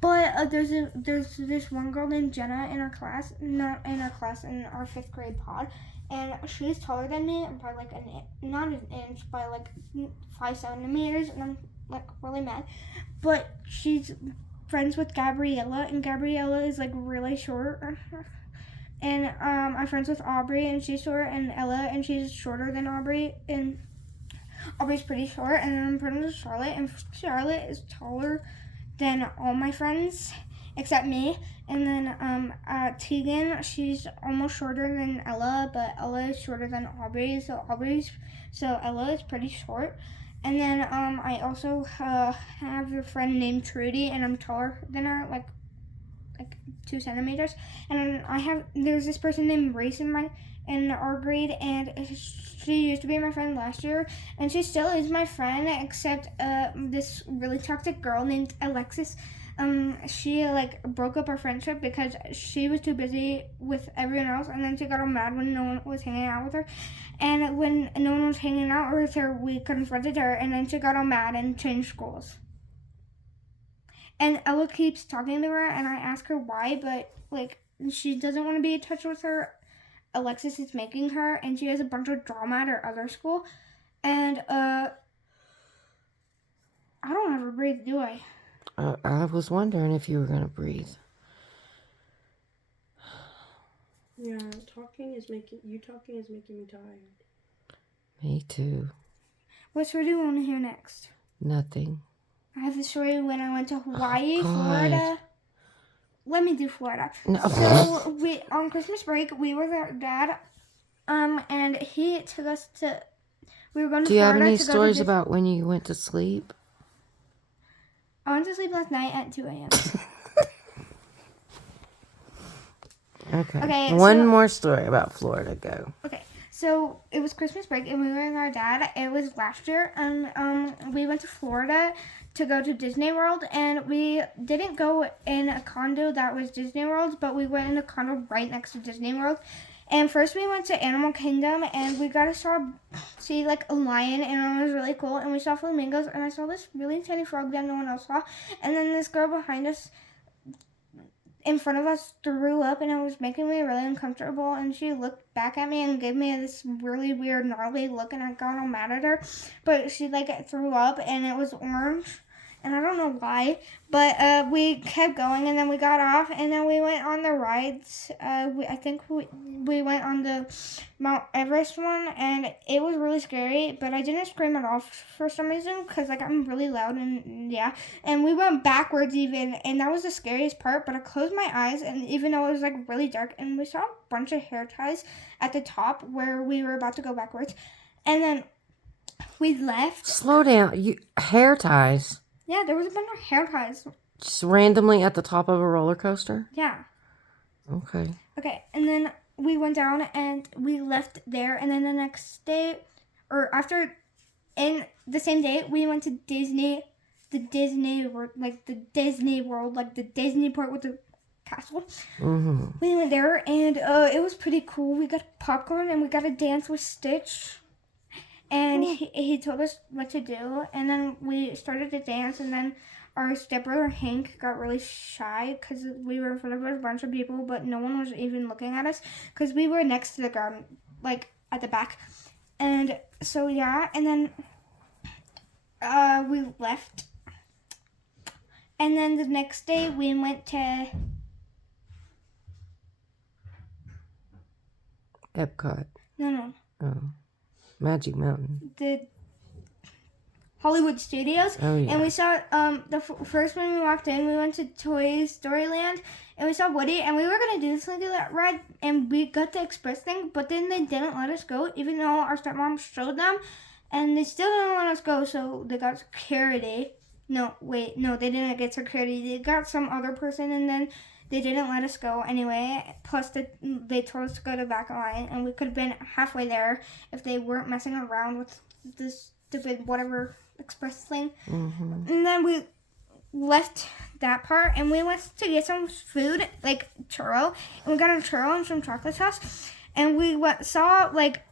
But there's this one girl named Jenna in our class, not in our class, in our 5th grade pod, and she's taller than me by like not an inch, by like 5 centimeters, and I'm like really mad. But she's friends with Gabriella, and Gabriella is like really short. And I'm friends with Aubrey, and she's short, and Ella, and she's shorter than Aubrey, and Aubrey's pretty short. And then I'm friends with Charlotte, and Charlotte is taller than all my friends except me. And then Tegan, she's almost shorter than Ella, but Ella is shorter than Aubrey, so Ella is pretty short. And then I also have a friend named Trudy, and I'm taller than her, like 2 centimeters. And then there's this person named Grace in our grade, and she used to be my friend last year, and she still is my friend, except this really toxic girl named Alexis. She like broke up our friendship because she was too busy with everyone else, and then she got all mad when no one was hanging out with her. And when no one was hanging out with her, we confronted her, and then she got all mad and changed schools. And Ella keeps talking to her, and I ask her why, but like she doesn't want to be in touch with her. Alexis is making her, and she has a bunch of drama at her other school. And I don't ever breathe, do I? I was wondering if you were gonna breathe. Yeah, talking is making me tired. Me too. What story do you want to hear next? Nothing. I have the story when I went to Hawaii, Florida. Let me do Florida. No. So on Christmas break, we were with our dad, and he took us to. We were going to Florida. Do you have any stories about when you went to sleep? I went to sleep last night at 2 a.m. Okay. One more story about Florida. Go. Okay. So it was Christmas break, and we were with our dad. It was last year, and we went to Florida to go to Disney World, and we didn't go in a condo that was Disney World, but we went in a condo right next to Disney World. And first we went to Animal Kingdom, and we got to see like a lion, and it was really cool. And we saw flamingos, and I saw this really tiny frog that no one else saw. And then this girl behind us, in front of us, threw up, and it was making me really uncomfortable. And she looked back at me and gave me this really weird, gnarly look, and I got all mad at her. But she like threw up, and it was orange. And I don't know why, but we kept going, and then we got off, and then we went on the rides. I think we went on the Mount Everest one, and it was really scary, but I didn't scream at all for some reason, because like I'm really loud, and yeah. And we went backwards even, and that was the scariest part, but I closed my eyes, and even though it was like really dark, and we saw a bunch of hair ties at the top where we were about to go backwards, and then we left. Slow down. Hair ties? Yeah, there was a bunch of hair ties. Just randomly at the top of a roller coaster? Yeah. Okay. Okay, and then we went down and we left there, and then the next day, or after, in the same day, we went to Disney World, like the Disney part with the castle. Mm-hmm. We went there, and it was pretty cool. We got popcorn, and we got to dance with Stitch. And he told us what to do, and then we started to dance, and then our stepbrother Hank got really shy because we were in front of a bunch of people, but no one was even looking at us because we were next to the ground, like at the back. And so yeah, and then we left, and then the next day we went to Epcot. No. Oh. Magic Mountain. The Hollywood Studios. Oh, yeah. And we saw, first when we walked in, we went to Toy Story Land, and we saw Woody, and we were going to do this like that ride, and we got the express thing, but then they didn't let us go, even though our stepmom showed them, and they still didn't let us go, so they got security. No, they didn't get security. They got some other person, and then they didn't let us go anyway. Plus, they told us to go to the back line, and we could have been halfway there if they weren't messing around with this stupid whatever express thing. Mm-hmm. And then we left that part, and we went to get some food, like churro. And we got a churro and some chocolate sauce. And we saw, like,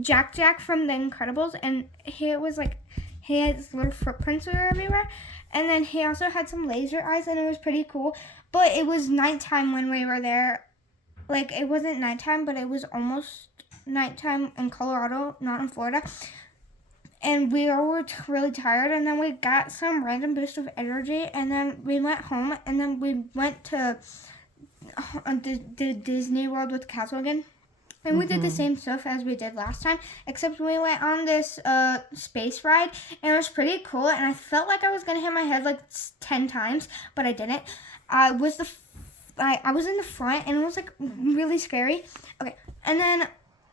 Jack from The Incredibles, and he had his little footprints were everywhere. And then he also had some laser eyes, and it was pretty cool. But it was nighttime when we were there. Like, it wasn't nighttime, but it was almost nighttime in Colorado, not in Florida. And we all were really tired, and then we got some random boost of energy, and then we went home, and then we went to the Disney World with Castle again. And we did the same stuff as we did last time, except we went on this space ride, and it was pretty cool, and I felt like I was going to hit my head like 10 times, but I didn't. I was in the front, and it was like really scary. Okay, and then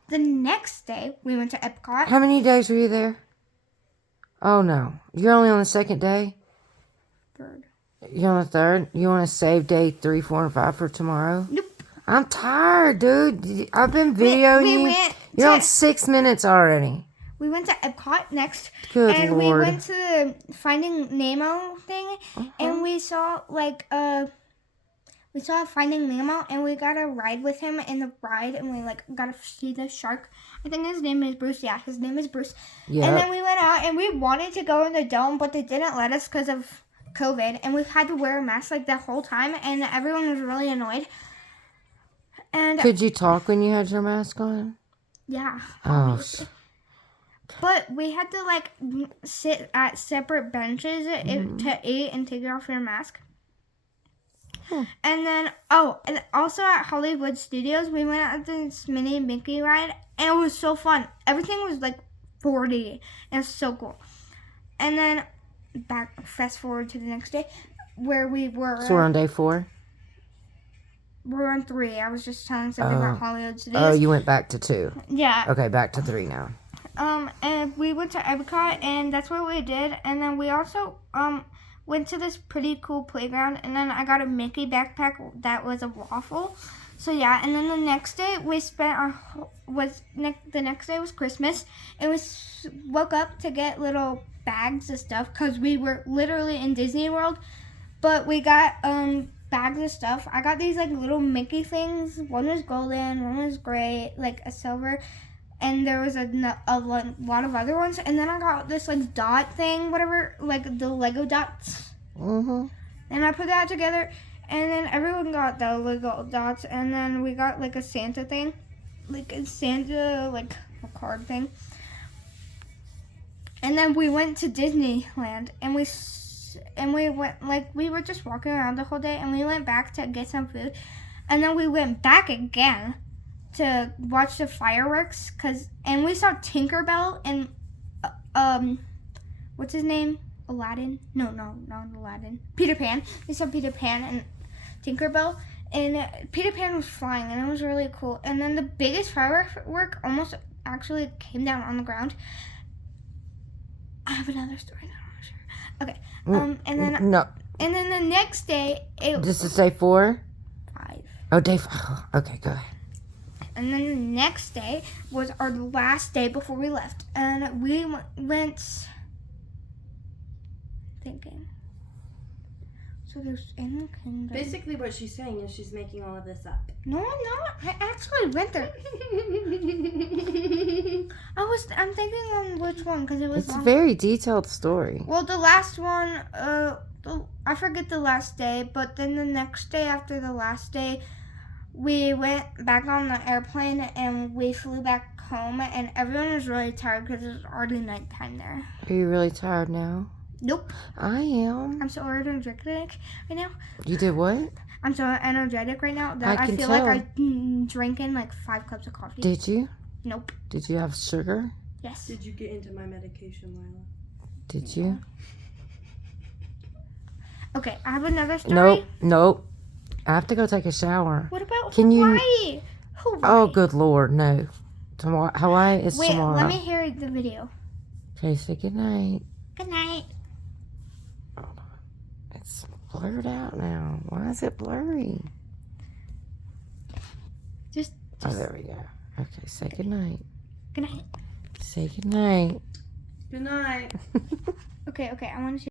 the next day, we went to Epcot. How many days were you there? Oh, no. You're only on the second day? Third. You're on the third? You want to save day 3, 4, and 5 for tomorrow? Nope. I'm tired, dude. I've been videoing you. You're on 6 minutes already. We went to Epcot next. Good and Lord. we went to the Finding Nemo thing, and we saw Finding Nemo, and we got a ride with him in the ride, and we got to see the shark. I think his name is Bruce. Yeah, his name is Bruce. Yeah. And then we went out, and we wanted to go in the dome, but they didn't let us because of COVID, and we had to wear a mask like the whole time, and everyone was really annoyed. And Could you talk when you had your mask on? yeah. Oh. But we had to sit at separate benches to eat and take off your mask. And then, and also at Hollywood Studios, we went at this mini Mickey ride, and it was so fun. Everything was 4D, and it's so cool. And then, fast forward to the next day, where we were. So we're on day 4? We're on 3. I was just telling something about Hollywood Studios. Oh, you went back to 2. Yeah. Okay, back to 3 now. And we went to Epcot, and that's what we did. And then we also, went to this pretty cool playground, and then I got a Mickey backpack that was a waffle. So yeah, and then the next day we spent the next day was Christmas, and we woke up to get little bags of stuff because we were literally in Disney World, but we got bags of stuff. I got these little Mickey things. One was golden, one was gray, a silver. And there was a lot of other ones. And then I got this, dot thing, whatever, the Lego dots. Mm-hmm. And I put that together. And then everyone got the Lego dots. And then we got, a Santa thing. A Santa, a card thing. And then we went to Disneyland. And we went, we were just walking around the whole day. And we went back to get some food. And then we went back again to watch the fireworks, and we saw Tinkerbell and what's his name? Aladdin? No, not Aladdin. Peter Pan. We saw Peter Pan and Tinkerbell, and Peter Pan was flying, and it was really cool. And then the biggest firework almost actually came down on the ground. I have another story. I'm not sure. Okay. And then no. And then the next day, This is day 4? 5. Oh, day 5. Okay, go ahead. And then the next day was our last day before we left. And we went thinking. So there's Animal Kingdom. Basically what she's saying is she's making all of this up. No, I'm not. I actually went there. I'm thinking on which one because it was It's a long. very detailed story. Well, the last one, I forget the last day, but then the next day after the last day, we went back on the airplane and we flew back home, and everyone was really tired because it was already nighttime there. Are you really tired now? Nope. I am. I'm so energetic right now. You did what? I'm so energetic right now that I can feel tell. like I'm drinking 5 cups of coffee. Did you? Nope. Did you have sugar? Yes. Did you get into my medication, Lila? Did you? Okay, I have another story. Nope. I have to go take a shower. What about Can you- Hawaii? Hawaii. Oh, good Lord, no. Hawaii is Wait, tomorrow. let me hear the video. Okay, say good night. Good night. It's blurred out now. Why is it blurry? Just Oh, there we go. Okay, say good night. good night. Say good night. Good night. Okay, I want to